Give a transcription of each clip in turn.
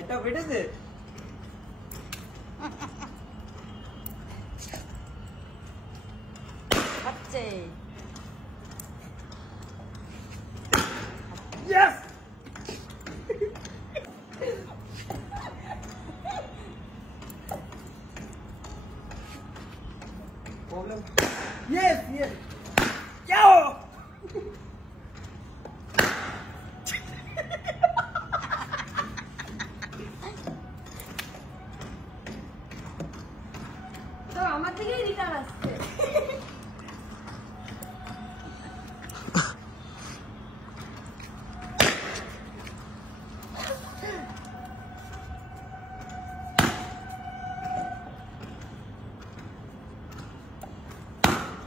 এটা বেটেছে আচ্ছা Yes! Problem? Yes, yes. Yo! তো আমার থেকেই রিটার্ন আসছে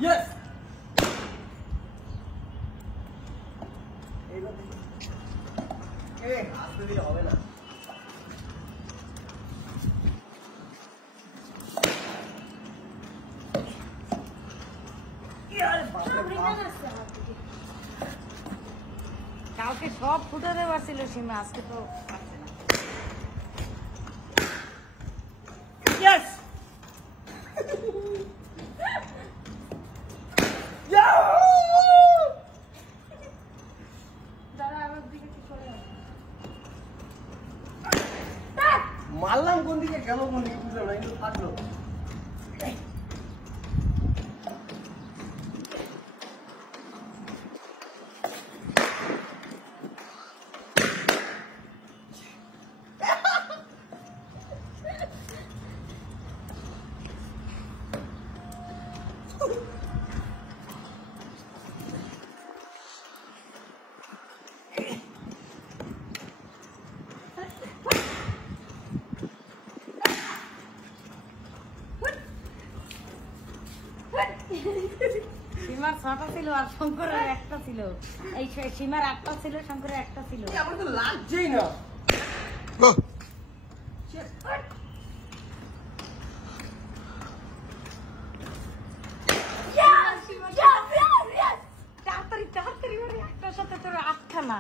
Yes! আসতে দিলে হবে না কালকে সব ফুটাতে পারছিল সীমা আজকে তো পারছে না Yes! Yo! দাদা আমার দিকে কি চলে যাবে মারলাম কোন দিকে গেল কোন দিকে বুঝলাম না কিন্তু থাকলো সীমার 6টা ছিল আর শঙ্করের একটা ছিল এই সীমার 8টা ছিল শঙ্করের একটা ছিল আমার তো লাগছেই না তাড়াতাড়ি তাড়াতাড়ি করে একটার সাথে তোর 8খানা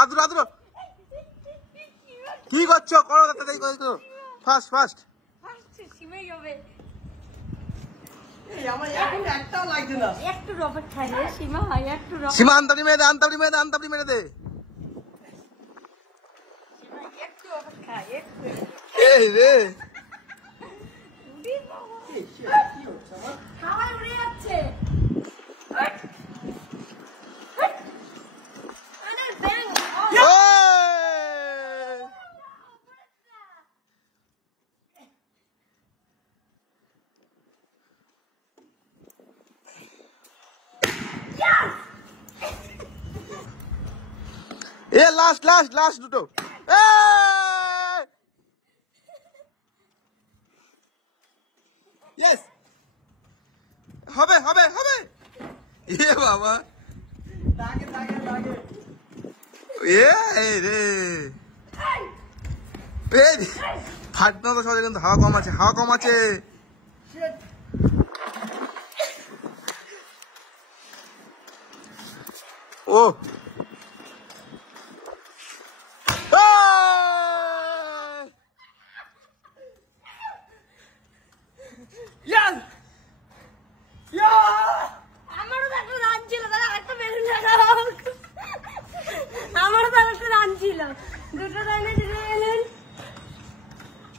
আদুর আদুর কি করছো করো তাড়াতাড়ি করো ফাস্ট ফাস্ট সীমাই হবে আমার এখন একটাও লাগছে না একটু অপেক্ষায় রে সীমা একটু সীমা আন্তাবড়ি মেরে দে আন্তাবড়ি মেরে দে আন্তাবড়ি মেরে দে সীমা একটু অপেক্ষা একটু এই রে কি হচ্ছে আমার হাওয়ায় উড়ে যাচ্ছে এ লাস্ট লাস্ট লাস্ট দুটো ইয়েস হবে হবে হবে এ বাবা লাগে লাগে লাগে এ রে ফাটনা তো সবাই কিন্তু হাওয়া কম আছে হাওয়া কম আছে ও আমারও তো একটা রান ছিল তাহলে আরেকটা বেলুন লাগাও আমারও তো একটা রান ছিল দুটো রানে দুটো বেলুন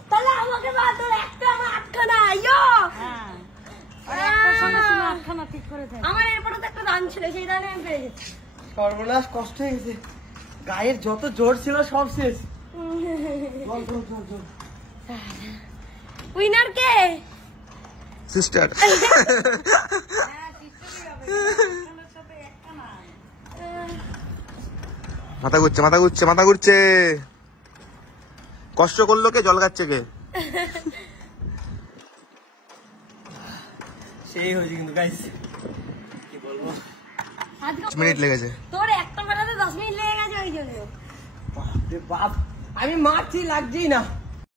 তাহলে আমাকে বাদ একটা আমার 8খানা ইয়ো আমার এরপরে তো একটা রান ছিল সেই রানে আমি পেয়ে গেছি সর্বনাশ কষ্ট হয়ে গেছে গায়ের যত জোর ছিল সব শেষ উইনার কে সিস্টার মাথা ঘুরছে মাথা ঘুরছে মাথা ঘুরছে কষ্ট করলো কে জল খাচ্ছে কে সেই হয়েছে কিন্তু গাইস কি বলবো 10 মিনিট লেগেছে তোর একটা বেলাতে 10 মিনিট লেগে গেছে ওই জন্য বাপ আমি মারছি লাগছেই না